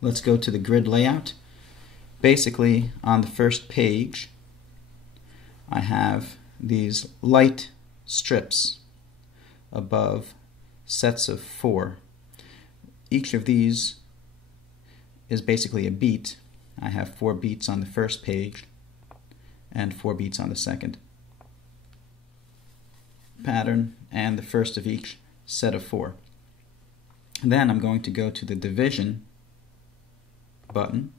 Let's go to the grid layout. Basically, on the first page, I have these light strips above sets of 4. Each of these is basically a beat. I have 4 beats on the first page and 4 beats on the second pattern, and the first of each set of 4. Then I'm going to go to the division button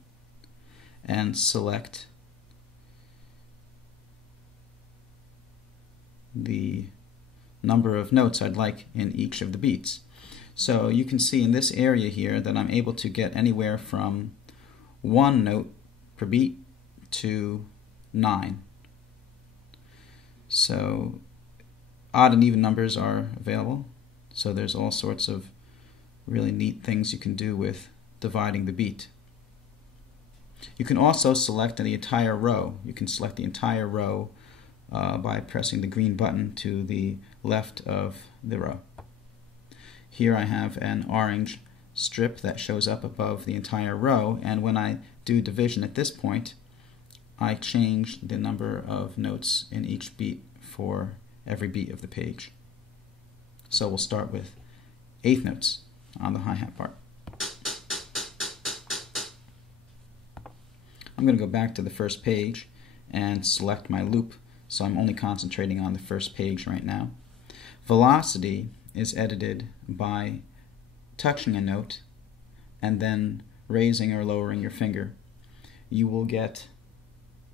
and select the number of notes I'd like in each of the beats. So you can see in this area here that I'm able to get anywhere from 1 note per beat to 9. So odd and even numbers are available. So there's all sorts of really neat things you can do with dividing the beat. You can also select the entire row. You can select the entire row by pressing the green button to the left of the row. Here I have an orange strip that shows up above the entire row, and when I do division at this point, I change the number of notes in each beat for every beat of the page. So we'll start with 1/8 notes on the hi-hat part. I'm going to go back to the first page and select my loop, so I'm only concentrating on the first page right now. Velocity is edited by touching a note and then raising or lowering your finger. You will get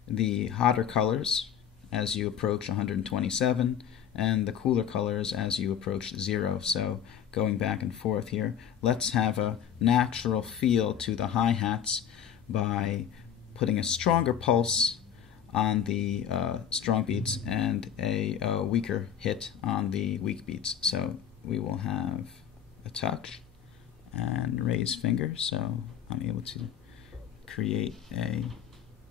the hotter colors as you approach 127 and the cooler colors as you approach 0. So going back and forth here, let's have a natural feel to the hi-hats by putting a stronger pulse on the strong beats and a weaker hit on the weak beats. So we will have a touch and raise finger, so I'm able to create a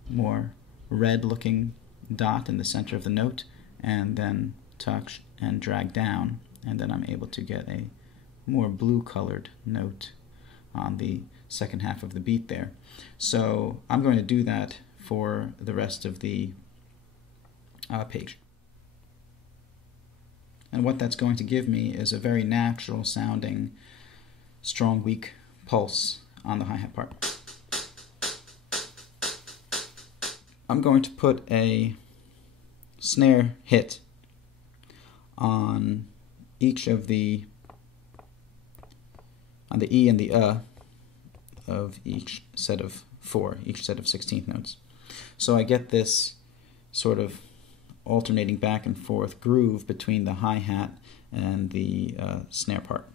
more red looking dot in the center of the note, and then touch and drag down, and then I'm able to get a more blue colored note on the second half of the beat there. So I'm going to do that for the rest of the page. And what that's going to give me is a very natural sounding strong weak pulse on the hi-hat part. I'm going to put a snare hit on each of the E and the of each set of 4, each set of 16th notes. So I get this sort of alternating back and forth groove between the hi-hat and the snare part.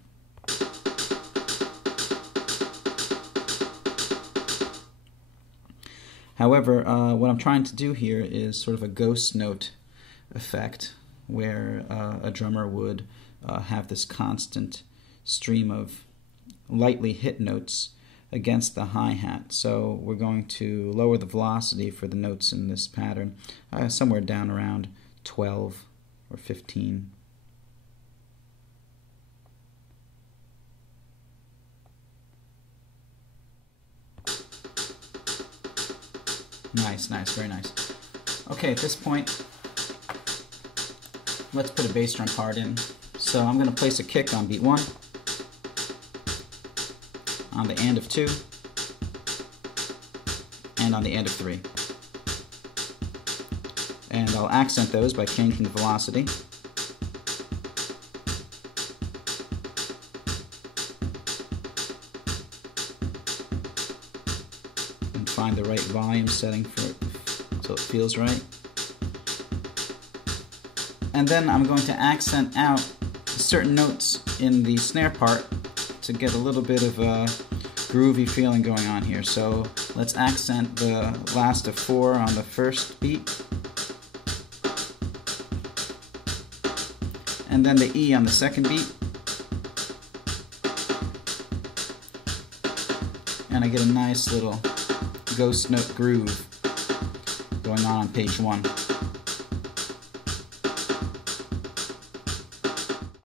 However, what I'm trying to do here is sort of a ghost note effect, where a drummer would have this constant stream of lightly hit notes against the hi-hat. So we're going to lower the velocity for the notes in this pattern somewhere down around 12 or 15. Nice, nice, very nice. Okay, at this point, let's put a bass drum part in. So I'm going to place a kick on beat 1, on the end of 2, and on the end of 3. And I'll accent those by changing the velocity. And find the right volume setting for it so it feels right. And then I'm going to accent out certain notes in the snare part to get a little bit of a groovy feeling going on here. So let's accent the last of 4 on the first beat, and then the E on the second beat, and I get a nice little ghost note groove going on page 1.